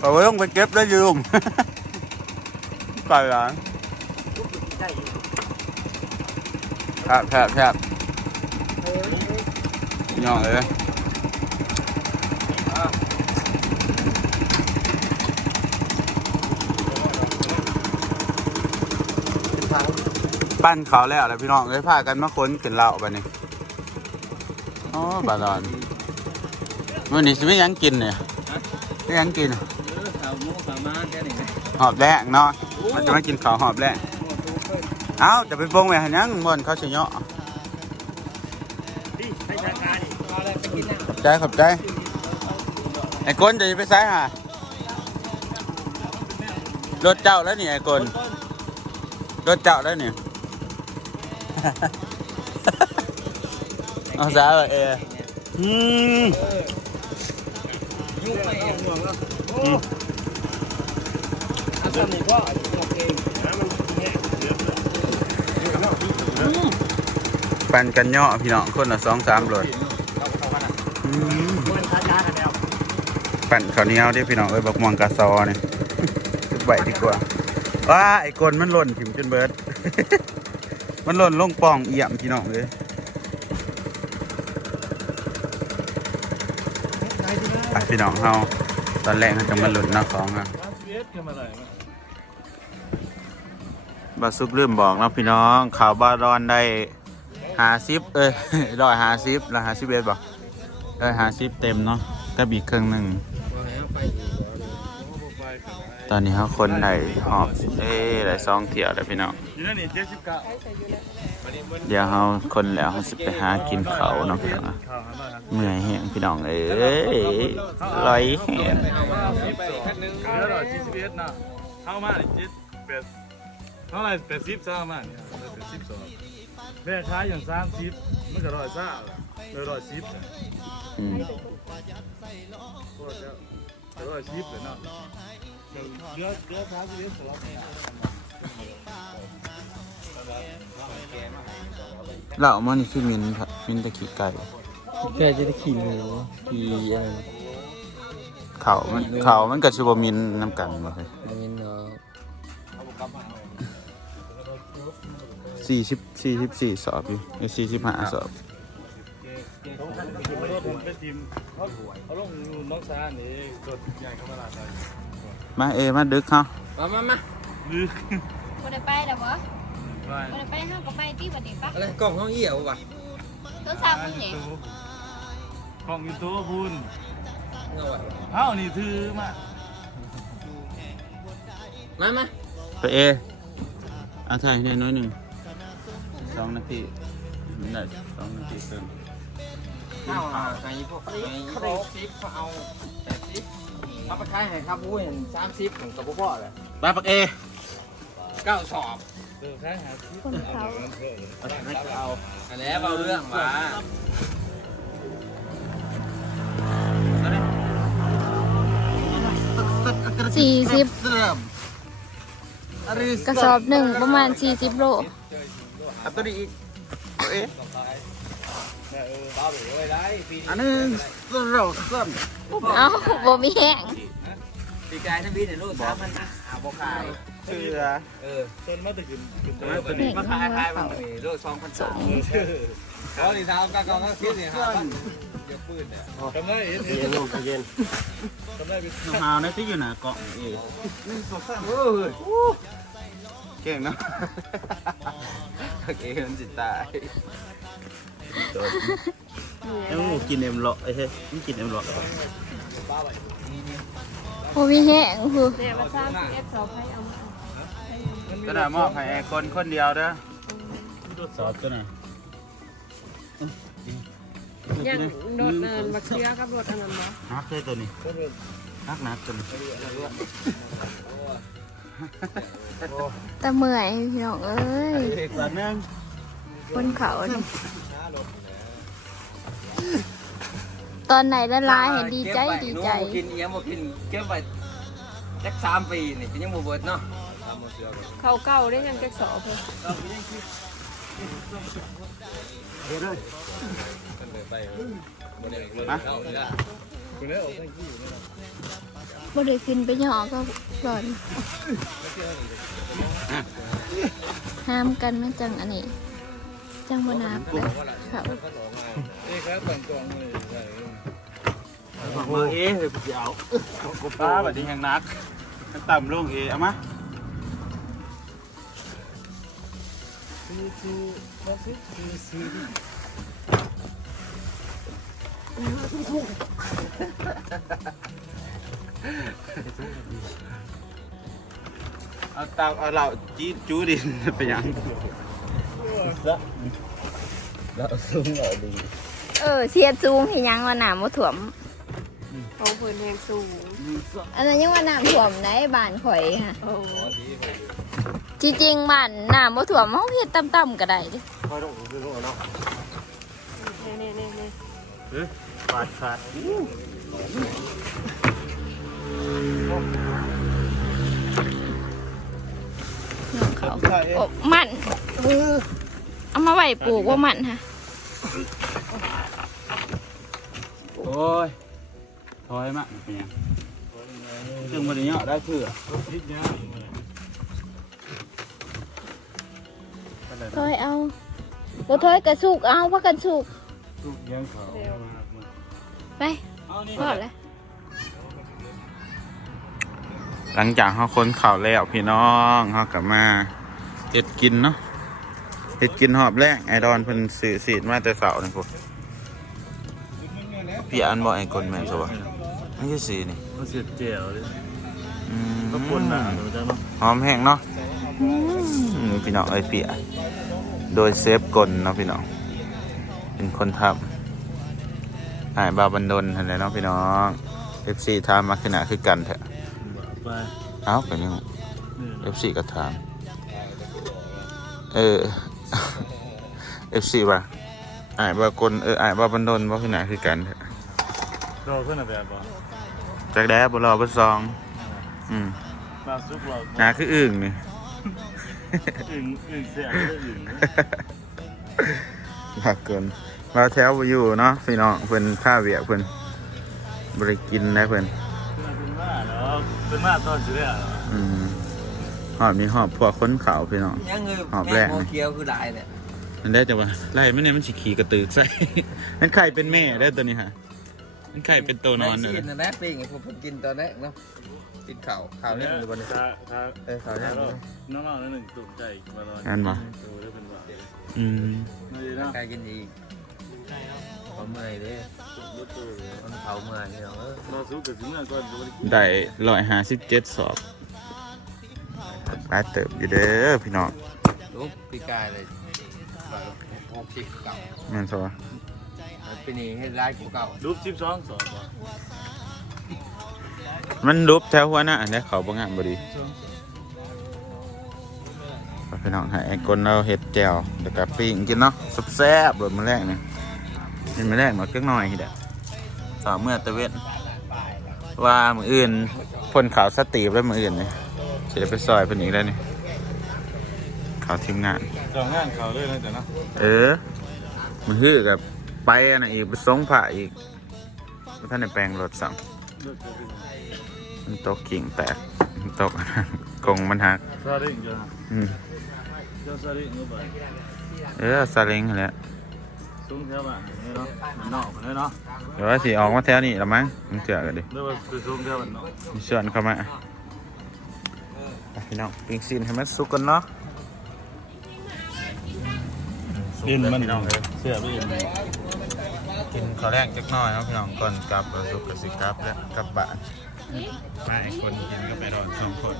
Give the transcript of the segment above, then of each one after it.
เก็บได้อยืมไก่หลานได้ยู่แทบแทบแทบเออเออย่องเลยปั้นเขาแล้วแหละพี่น้องเลยพากันมาค้นกินเหล้าไปนี่อ๋อบาดอนวันนี้สิไม่ยังกินเนี่ยไม่ยังกินเออ หมูข่าวม้าแค่นี้ไงหอบแรกเนาะมันจะมากินข้าวหอบแรกเอ้าจะไปบงแหวนยังบนเขาเฉยเนาะดิให้ชาการดิเอาอะไรไปกินน่ะขอบใจขอบใจไอ้ก้นจะไปซ้ายหารถเจ้าแล้วนี่ไอ้กลรถเจ้าแล้วนี่เอาซะว่าเอออืม ยุ่งไปเองห่วงแล้วโอ้อาสามีพ่อโอเคน้ำมันแห้งเดือดเลยนี่กับนอกนี่ปั่นกันเนาะพี่น้องคนละสองสามรถอืมมันช้าๆกันแล้วปั่นข้าวเหนียวเดิพี่น้องเอ้ยบักม่วงกาซอเนี่ทุกใบดีกว่าว้าไอ้กลมันหล่นถิ่มจนเบิด มันหล่นลงปองเอี่ยมพี่น้องเลยไปพี่น้องเฮาตอนแรกเขาจะมาหลุดหน้าของอะ บาซุปลืมบอกเนาะพี่น้องข่าวบารอนได้หาซิปเอ้ยร้อยหาซิปแล้วหาซิปเอ็ดบอกได้หาซิปเต็มเนาะก็บีกเครื่องหนึ่งตอนนี้เขาคนได้หอบเอ้ยได้ซองเที่ยวแล้วพี่น้องเดี๋ยวเขาคนแล้วเขาสิไปหากินเขาเนาะพี่น้องอะข้าวหันมาครับเมื่อยแห้งพี่น้องเอ้ยลอยแห้งเอามาเดี๋ยวหน่อยสี่สิบเอ็ดนะเข้ามาดิเจ็ดแปด เท่าไหร่แปดสิบเท่ามาเนี่ยแปดสิบสองแม่ค้าอย่างสามสิบมันก็ร้อยซ่าเลยร้อยสิบอืมก็จะร้อยสิบเลยเนาะเดี๋ยวเดี๋ยวเดี๋ยวสามสิบเอ็ดสำหรับเนี่ยเหล่ามันนี่คือมินครับมินตะขี้ไก่แค่จะได้ขี่หมูขี่อะไรเขามันเขามันกับชิบมินน้ำกันมาเลยนี่เนาะ สี่สิบสี่สิบสี่สอบอยู่สี่สิบห้าสอบสองคันก็คือรถเป็นทีมเขาเขาลงน้องซานี่รถใหญ่เข้ามาลาดเลยมาเอมาดึกเขามามามาลึกบ่ได้ไปดอกบ่ไปบ่ได้ไปห้างก็ไปที่บัดนี้ปะอะไรกล่องห้องเหี้ยวป่ะตัวสามมึงนี่ของอยู่ตัวคุณเงาอะเอ้านี่ถือมามามาไปเอเอาถ่ายให้น้อยหนึ่งสองนาทีได้สองนาทีเติมข้าวอะไอ้พวกไอ้พวกซิปเขาเอาแปดซิปมาไปขายให้ครับผู้เห็นสามซิปของกับพ่อเลยไปปักเอเก้าสอบเออแค่หาที่คนเขาเอาอันแล้วเอาเรื่องมาสี่สิบเริ่ม กระสอบหนึ่งประมาณสี่สิบโลอัตัวนี้อีกเอบ้าไปเลยได้ปีอันนึงเริ่มเริ่มเอ้าบ่มีแห้งปีกายทั้งปีเนี่ยลูกสามพันอะบอกขายเชื่อเออต้นมาตะกินกินตัวนี้ตัวนี้มาขายขายบางทีลูกสองพันสามอ๋อนี่ทำกันกองก็คิดเนี่ยครับเดี๋ยวปืนเนี่ยกำไรเอ็นเย็นลงเย็นกำไรเป็นหาวนะที่อยู่หน้าเกาะเอโอ้ย เก่งเนาะ โอเคมันจิตตายเอ้ากินเอ็มเลาะไอ้เฮ้ยไม่กินเอ็มเลาะบ่มีแห้งคือก็ได้มอบให้ไอ้คนคนเดียวเด้อสอบตัวไหนอย่างรถเนินบักเชียกับรถอันนั้นบ่นักเลยตัวนี้นักนักตัวนี้ แต่เมื่อยพี่น้องเอ้ยอีกตัวหนึงบนเขานี่ตอนไหนละลายเห็นดีใจดีใจกินยังบ่กินเก็บไปจักสามปีนี่ยังบ่เบิดเนาะเขาเก่าได้ยังแกสอบเพิ่นมา คุณได้ออกทั้งที่อยู่เนี่ยบ่ได้ขึ้นไปหยอก็ก่อนห้ามกันมันจังอันนี้ จังบนับเลยครับนี่ครับต่างกองเลยใช่บอกมือเอ๊ะเดี๋ยวกูป้าแบบนี้ยังนักมันต่ำลงเอ๊ะเอามา เอาตามเอาเหล่าจีจูดินไปยังเออเสียจูงที่ยังว่าน้ำบ่ถ่วมเขาเพิ่นแหงสูงอันนั้นยังว่าน้ำถ่วมในบ้านข่อยค่ะโอ้จริงๆบ้านน้ำบ่ถ่วมเฮาเฮ็ดต่ำๆก็ได้เดิเน่เน่เน่เน่ ขาดขาดน้องเขาโอ้มัน เอามาไว้ปลูกว่ามันค่ะโอ้ยถอยมาเป็นยังจึงมันเนาะได้เพื่อคิดยากถอยเอาบ่ถอยกระสุกเอาพักกันสุกทุกยังเขา ไปพอแล้วหลังจากเขาค้นข่าวแล้วพี่น้องเขากลับมาเห็ดกินเนาะเห็ดกินหอบแรกไอดอนเพิ่นสื่อสีดมาแต่เสาร์นี่พวกพี่อันบอกไอ้คนแม่นสวะไม่ใช่สีนี่เขาเสียเจียวเลยอืมก็ปนหนาหนูจังเนาะหอมแห้งเนาะอืมพี่น้องเอ้ยเปียโดยเซฟกลเนาะพี่น้อง เป็นคนทำ อ่ายบาบันดนทันเลยเนาะพี่น้องเอฟซีทามมาขนาดคือกันเถอะไปเอ้าเป็นยังนี่เอฟซีก็ถาม เออเอฟซีป่ะอ่ายบากลเอออ่ายบาบันดนว่าคือไหนคือกันเถอะรอขึ้นอะแบบว่าจากแด้บรอบซอง อืมปลาซุปเราหนาคืออึ่งนี่ อึ่งอึ่งเสียไม่ได้อึ่งหลักเกิน มาแถวบ่อยู่เนาะพี่น้องเพิ่นข้าเวียกเพิ่นบริกินนะเพิ่นเป็นมาแล้วเป็นมาตอนสิเนี่ยอืมหอบมีหอบพวกค้นเขาพี่น้องยังเงยหอบแรกโมเคียวคือได้เนี่ยมันได้แต่ว่าไล่ไม่เนี่ยมันสิขี่กระตือกใส่นั่นไข่เป็นแม่ได้ตัวนี้ฮะนั่นไข่เป็นตัวนอนเลเลยยนะนะปิ้งไอ้พวกผมกินตอนแรกเนาะกินข้าวข้าวเนี่ยอยู่บนนี้ถ้าถ้าเออข้าวถ้าเนี่ยเราน้องๆนั่นหนึ่งตุ่มใจมาลอยอันบ่ดูได้เป็นว่าอืมไม่ดีร่านะงกายกินอีก เขาเมื่อยเลยมันเขาเมื่อยเนี่ยเออเราสู้กับสิ่งนั้นก่อนดูดิได้ร้อยห้าสิบเจ็ดสอบปลาเติบอยู่เด้อพี่น้องลูกปีกายเลยแบบหกสิบเก่าแมันสวะปีนี้ให้ร้ายกูเก่ารูปชิปสองสองว่ะมันรูปแถวหัวหน้าอันนี้เขาบางงานบดีพี่น้องให้ไอ้คนเราเห็ดแจ่วเดี๋ยวกับปิ้งกินเนาะสุบแซ่บแบบมื้อแรกนี่ กินมื้อแรกหมดเล็กน้อยทีเดียวสาวเมื่อตะเวนว่ามืออื่นพ่นขาวสตีบแล้วมืออื่นนี่จะได้ไปซอยเพิ่นอีกแล้วนี่เขาทีมงานจองงานเขาเลยนะจ๊ะนะเออมันฮือกับไปอันน่ะอีกไปส่งผ่าอีกบ่ท่านในแปลงรถสั่งเลิกจะเป็นมันตกกิ่งแตกมันตกกงมันหักซาดิ้งจ้ะอืมเจ้าซาดิ้งก็ไปเออซาเล้งนั่นแหละ ซุ้มแถวบ้านนี่เนาะมันนอกคนนี้เนาะเดี๋ยวว่าสิออกมาแถวนี้ละมั้งมึงเสือกันดิเรียกว่าคือซุ้มแถวบ้านนอกมีส่วนเข้ามาไปพี่น้องปิ้งซีนให้มันสุกกันเนาะดินมันเสียไปเองกินข้าวแรกจักหน่อยเนาะพี่น้องก่อนกลับแล้วสุกกับสิกลับแล้วกลับบ้านมาไอ้คนกินก็ไปรอนสองคน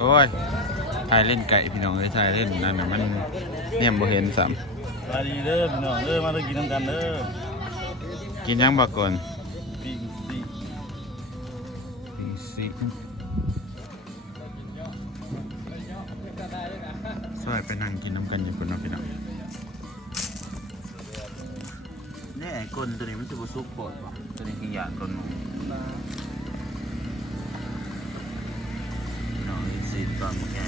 โอ้ยทายเล่นไก่พี่น้องเลยทายเล่นนั่นน่ะมันเนี่ยบ่เห็นซ้สวัสดีเด้อพี่น้องเด้อมาได้กินน้ำกันเด้อำกินยังบ่ก่อนปิ้งซีปิ้งซีซอยไปนั่งกินน้ำกันอยู่คนเนาะพี่น้องนี่ไอ้คนตัวนี้มันจะบ่สุกโปดป่ะตัวนี้ขี้ยานคนหนูน้ องซีนตอนมันใหญ่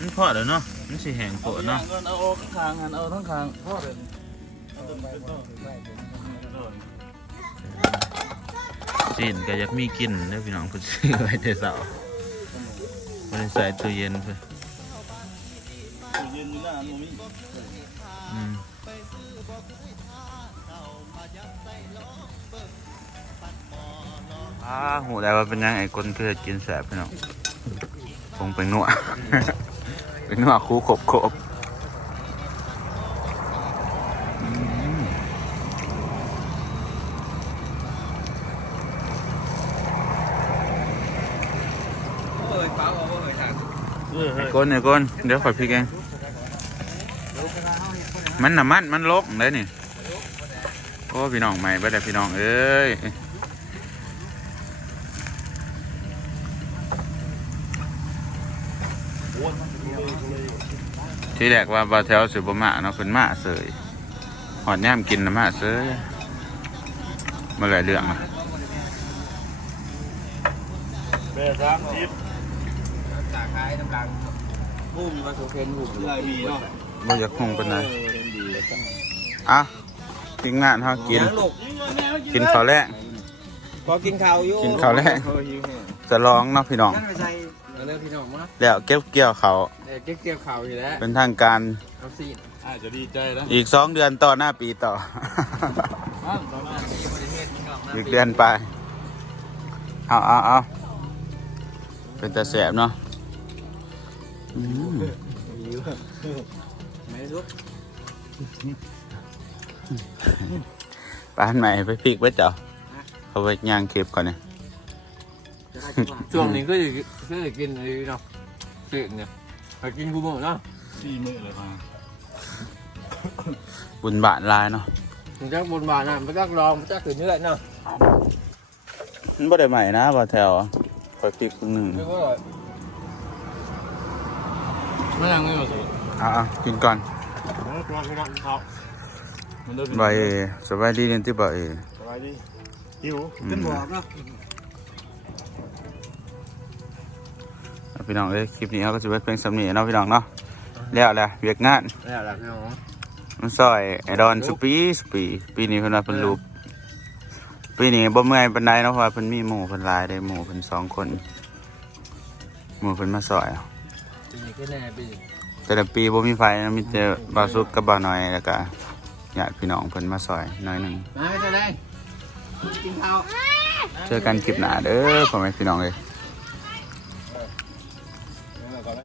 มันพอแล้วเนาะมันสิแห้งโผล่เอเนาะเอาออกข้างหันเอาทั้งข้างพ่อเลยเอาต้นไปต้นไปต้นจีนก็อยากมีกินเด้อพี่น้องเพิ่นซื้อไว้แต่เช้าบ่ได้ใส่ตู้เย็นเพิ่นยืนอยู่หน้าโมมี่อืม อาหูได้ว่าเป็นยังไงคนเพื่อกินแสบพี่น้องคงเป็นนัวเป็นนัวคู่ขบขบอืมเอ้ยป้าบอกว่าเอ้ยทางเออไอ้ก้นไอ้ก้นเดี๋ยวขอยพริกงมันน่ะมันมันลกเลยนี่โอ้พี่น้องใหม่เบ่ได้พี่น้องเอ้ย ที่แรกว่าบาแถวสืบมาเนาะเป็นมาเสยหอดย่ามกินนะมาเสยมาหลายเรื่องอะแม่สามสิบตาคล้ายน้ำดังบุ้มมาโซเคนบุ้มลายมีเนาะบ่อยากคงเป็นไรเออดีเลยจ้ะอะกินงานเฮากินยังลูกกินข้าวแรกพอกินข้าวอยู่กินข้าวแรกเออหิวแห้งจะลองเนาะพี่น้องกันไปใส่ เอาเริ่มพี่น้องมาแล้วเก็บเกี่ยวเขาวเดี๋ยวเก็บเกี่ยวข้าวอยู่แล้วเป็นทางการเอาซีนอาจจะดีใจนะอีกสองเดือนต่อหน้าปีต่ออ้าวต่อมาบริเวณพี่น้องนะอีกเดือนไป เอาเอาเอาเป็นตาแสบเนาะอืมไม่รู้ปานใหม่ไปพริกไว้เจ้าเอาไว้ย่างเก็บก่อนเนี่ย ช่วงนี้ก็จะก็จะกินอะไรเนาะซีนเนี่ยไปกินกูบอกเนาะสี่มือเลยมาบุญบาทลายเนาะมันจักบนบานน่ะมันจักลองมันจักขึ้นเรื่อยเนาะมันบ่ได้ใหม่นะบ่แถวคอยพริกหนึ่งคือว่าไม่ยังไม่หมดสิเอาเอากินก่อนแล้วตัวพี่น้องเขามันเดินใบเอสบายดีเนี่ยที่ใบเอสบายดีหิวขึ้นบอกเนาะ พี่น้องเอ้ยคลิปนี้เขาก็จะไว้เพียงสำนีเนาะพี่น้องเนาะแล้วแหละเวียกงานแล้วล่ะพี่น้องมันซอยไอดอนสปีสปี ปีนี้เพิ่นว่าเพิ่นรูปปีนี้บ่เมื่อยปานใดเนาะเพราะว่าเพิ่นมีหมู่เพิ่นหลายได้หมู่เพิ่นสองคนหมู่เพิ่นมาซอยเอาปีนี้ก็แน่ปีแต่ละปีบ่มีไฟนะมีแต่บ่าวสุกกับบ่าวน้อยแล้วก็ญาติพี่น้องเพิ่นมาซอยหน้อยหนึงมาไม่ใช่ไรกินข้าวเจอกันคลิปหน้าเด้อพ่อแม่พี่น้องเอ้ย